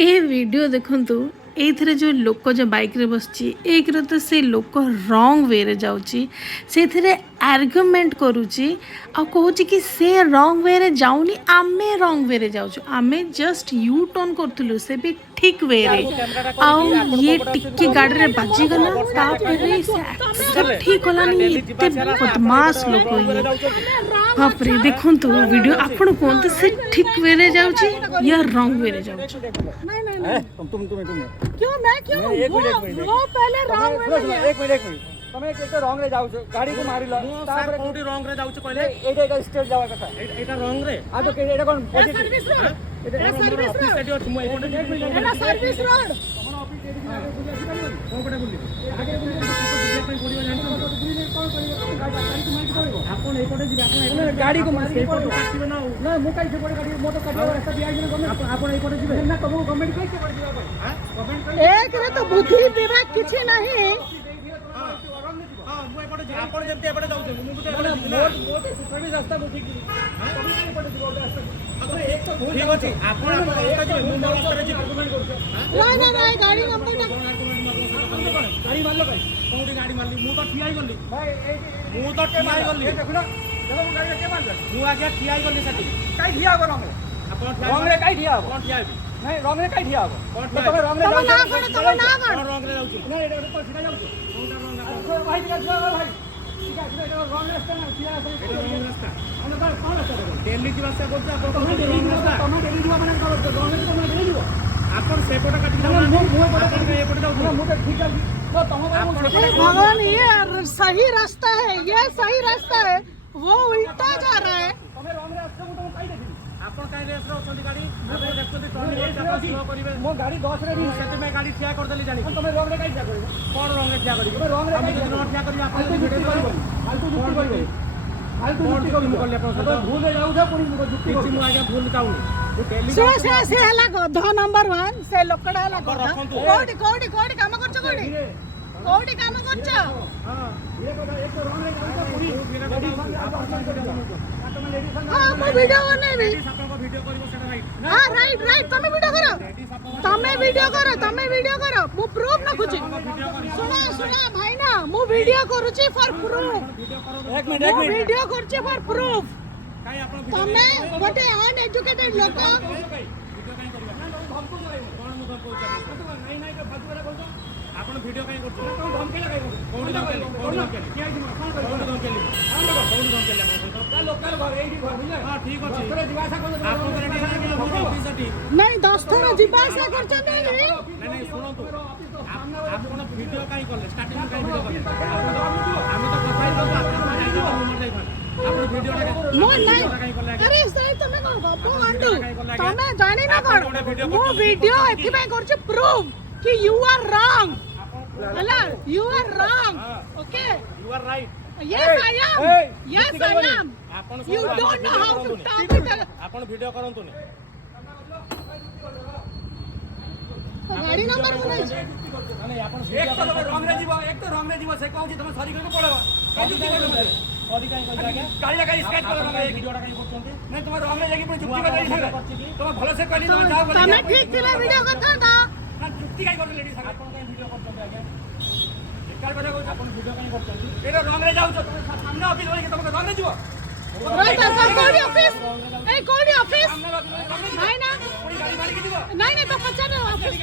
ए video देखंतु एइथरे जो लोक जो बाइक रे बसची एक रे तो से लोक रॉन्ग वे रे जाउची सेथरे आर्गुमेंट करूची आ कहूची कि से रॉन्ग वे रे जाउनी आमे रॉन्ग वे रे जाउछु आमे जस्ट यू टर्न करथुलु से भी ठीक वे रे आउ ये टिक्की गाड़ी रे बाजी गला तापरे से एक्सेप्ट ठीक होलानी एते बदमाश लोक ये बाप रे देखंतु वीडियो आपण कोनते से ठीक वे रे जाउची या रॉन्ग वे रे जाउची नहीं तुम क्यों मैं क्यों वो पहले रॉन्ग वे में एक मिनट तमे एक तो रॉन्ग रे जाउ छ गाड़ी को मारिल तापर कोडी रॉन्ग रे जाउ छ कहले एटा स्टेट जावा कथा एटा रॉन्ग रे आ तो एटा कोन सर्विस रोड एटा सर्विस रोड एटा तुम एटा सर्विस रोड हमन ऑफिस एडी कोन कोडे बुली आगे बुली पे पडियो जानि बुली कोन करियो गाड़ी को मारि पड़ियो आपन एपटे जिबे आपन गाड़ी को मारि पड़ियो काटिबे ना मु काई से पड़े गाड़ी मो तो काटियो रास्ता दिया जने गवर्नमेंट आपन एपटे जिबे ना तुम गवर्नमेंट काई से पड़ जिबा भाई हां गवर्नमेंट एक रे तो बुद्धि विवेक किछि नहीं आपण जेमते एपटे जाउ छ मु एपटे सर्विस रास्ता मु ठीक हां तुम काई एपटे जिबो रास्ता आपण एक तो ठीक अछि आपण रास्ता जिबे मु रास्ता रे जिबे आर्गुमेंट करू नहीं गाड़ी नंबर गाड़ी मारलो भाई कोडी गाड़ी मारली मु तो ठियाई गली भाई मु तो ठियाई गली देखुना देखो गाड़ी के मारला मु आगे ठियाई गली सटी काई ठिया हो रंग आपण रंग रे काई ठिया हो कोन ठिया नहीं रंग रे काई ठिया हो कोन ठिया तमे रंग रे जाउ तमे ना कर रंग रे जाउ ना एटा तो सीधा जाउ कोन रंग भाई ठीक है भाई ठीक है एटा रंग रास्ता ना ठिया है रंग रास्ता हम तो कोन रास्ता दिल्ली की रास्ता बोलते आपण तो रंग रास्ता तमे दिल्ली जीवा माने कर रंग रे तमे दिल्ली जीवा आपण सेपटा काटी जाउ मु आपण के एपटे जाउ मु तो ठीक है तो तमे भगवान ये सही रास्ता है ये सही रास्ता है वो उल्टा जा रहा है तमे रंग रास्ता मु तो काई देखि आपण काई रेस रो छथि गाड़ी आपण देखथि टर्न रे स्लो करिवे मो गाड़ी 10 रे भी सेते में गाड़ी ठिया कर देली जानि तमे रंग रे काई ठिया करिवे कोन रंग रे ठिया करिवे तमे रंग रे काई ठिया करिवे आपण जुक्ति करिवे फालतू जुक्ति करिवे फालतू जुक्ति करिवे करले आपण भूल जाउ छ पुनी जुक्ति मु आगे भूल जाउनी से हला गध नंबर 1 से लोकड़ा हला गध कोडी काम करछ कोडी काम करछ हां ये कोडा एक तो रंग रे जाउ छ पुनी हां मो वीडियो बने भी आपन वीडियो करिवो सेटा राइट हां राइट तमे वीडियो करो मु प्रूफ ना कुछ सुना भाई ना मु वीडियो करूची फॉर प्रूफ एक मिनट वीडियो करची फॉर प्रूफ काई आपन तमे गोटे अनएजुकेटेड लोक वीडियो काई करबा कोन मु पहुंचा नहीं के फालतू वाला बोल दो आपन वीडियो काई करछो कोन धमकी लगाई कोन धमकी किया जी कोन धमकी लोकल घर एडी घर बुझले हां ठीक अछि तोरे जिवासा कोन आपन रेडी है कि ऑफिस अटी नहीं 10 थोड़ा जिवासा करछ नहीं सुनो तो आपन वीडियो काई करले स्टार्टिंग में काई वीडियो करले हम तो କଥା ही तो आपन जाई तो नंबर देखन आपन वीडियो मो नहीं अरे सही तमे को गप्पो आंडू तमे जानि ना कोन मो वीडियो एथि पे करछ प्रूफ कि यू आर रॉन्ग हला you are wrong okay you are right yes I am you don't know how to talk with आपन वीडियो करंतु ने गाड़ी नंबर कोन नहीं आपन एक तो रंग रे जीव से कहू छी तमे सरी करके पड़ेबा कथि कहले सरी काई कहले आगे गाड़ी लगा स्केच कर रहा है वीडियोटा काई करछंती नहीं तुम रंग रे जाकी पुनी जुक्ति बताई छे तुम भलो से कहली तुम जाओ तमे ठीक थिला वीडियो करथा ना जुक्ति काई कर लेडी आपन काई वीडियो करछंती आगे एकार बजा को आपन वीडियो काई करछंती एटा रंग रे जाउ छ सामने ऑफिस वाली के तुम रंग रे जीव कोडी ऑफिस नहीं ना गाड़ी मारी के जीव नहीं तो पछा ऑफिस